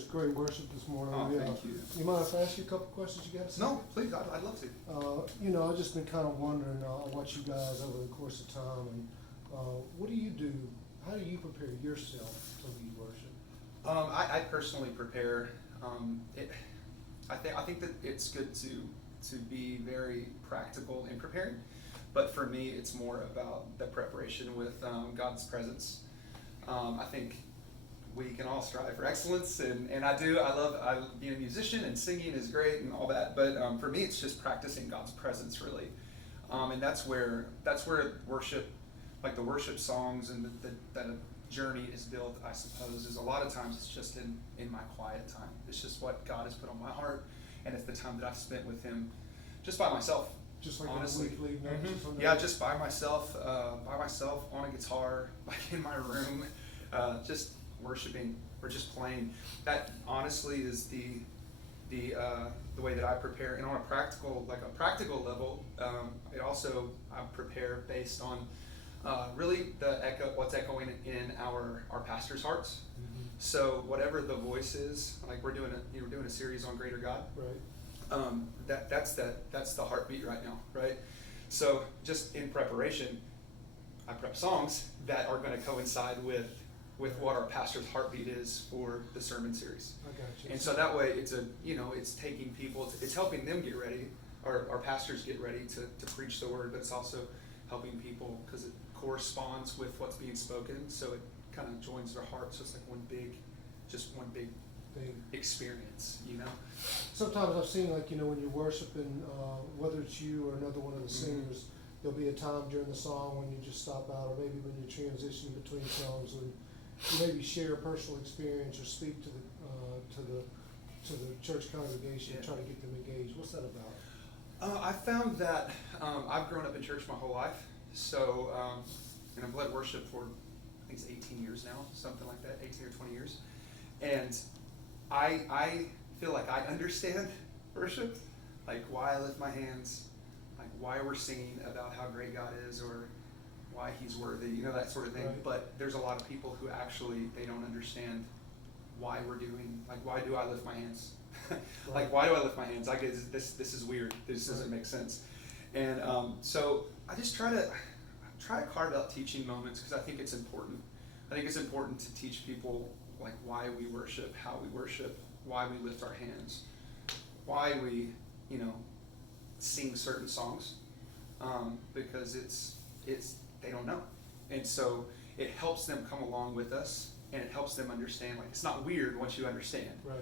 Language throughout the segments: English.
was great worship this morning. Oh, thank you. You mind if I ask you a couple questions you got to say? No, please, I'd love to. I've just been kind of wondering, what you guys over the course of time, and what do you do? How do you prepare yourself to lead worship? I personally prepare. I think that it's good to be very practical in preparing, but for me, it's more about the preparation with God's presence. I think we can all strive for excellence, and I do. I love being a musician, and singing is great and all that. But for me, it's just practicing God's presence, really, and that's where worship, like the worship songs and that journey is built. I suppose is a lot of times it's just in my quiet time. It's just what God has put on my heart, and it's the time that I've spent with Him, just by myself. Just like honestly, a weekly yeah, just by myself on a guitar, like in my room, just worshiping or just playing. That honestly is the way that I prepare. And on a practical level, I prepare based on really what's echoing in our pastors' hearts. Mm-hmm. So whatever the voice is, like we're doing a series on Greater God. Right. That's the heartbeat right now, right? So just in preparation, I prep songs that are going to coincide with what our pastor's heartbeat is for the sermon series. I got you. And so that way it's taking people, it's helping them get ready, our pastors get ready to preach the word, but it's also helping people because it corresponds with what's being spoken, so it kind of joins their heart, so it's like one big Thing. experience, Sometimes I've seen, like, when you're worshiping, whether it's you or another one of the singers, there'll be a time during the song when you just stop out, or maybe when you're transitioning between songs, and you maybe share a personal experience or speak to the church congregation and try to get them engaged. What's that about? I found that I've grown up in church my whole life, so and I've led worship for I think it's 18 years now, something like that, 18 or 20 years, and I feel like I understand worship, like why I lift my hands, like why we're singing about how great God is or why He's worthy, that sort of thing. Right. But there's a lot of people who actually they don't understand why we're doing, like why do I lift my hands? Like why do I lift my hands? Like this is weird. This doesn't make sense. And so I just try to carve out teaching moments because I think it's important. I think it's important to teach people like why we worship, how we worship, why we lift our hands, why we, sing certain songs, because it's they don't know, and so it helps them come along with us, and it helps them understand. Like it's not weird once you understand. Right.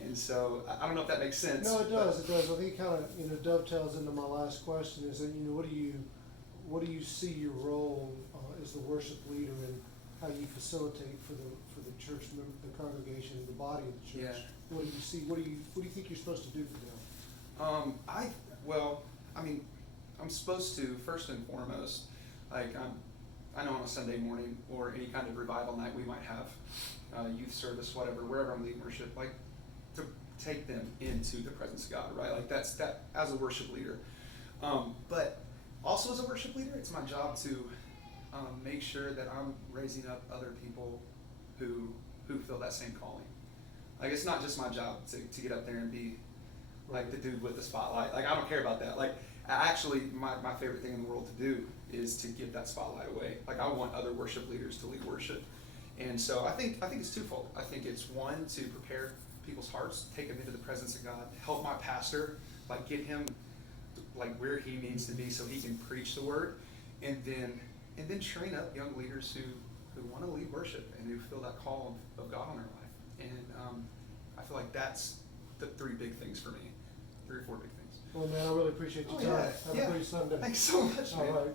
And so I don't know if that makes sense. No, it does. It does. I think it kind of dovetails into my last question. Is that what do you see your role as the worship leader and how you facilitate for the church member, the congregation, the body of the church? Yeah. What do you see? What do you think you're supposed to do for them? I'm supposed to first and foremost, like I know on a Sunday morning or any kind of revival night we might have, youth service, whatever, wherever I'm leading worship, like to take them into the presence of God, right? Like that as a worship leader. But also as a worship leader, it's my job to make sure that I'm raising up other people who feel that same calling. Like it's not just my job to get up there and be like the dude with the spotlight. Like I don't care about that. Like actually my favorite thing in the world to do is to give that spotlight away. Like I want other worship leaders to lead worship. And so I think it's twofold. I think it's one, to prepare people's hearts, take them into the presence of God, help my pastor, like get him like where he needs to be so he can preach the word, and then train up young leaders who want to lead worship and who feel that call of God on their life. And I feel like that's the 3 big things for me, 3 or 4 big things. Well, man, I really appreciate your time. Have a great Sunday. Thanks so much, man. All right.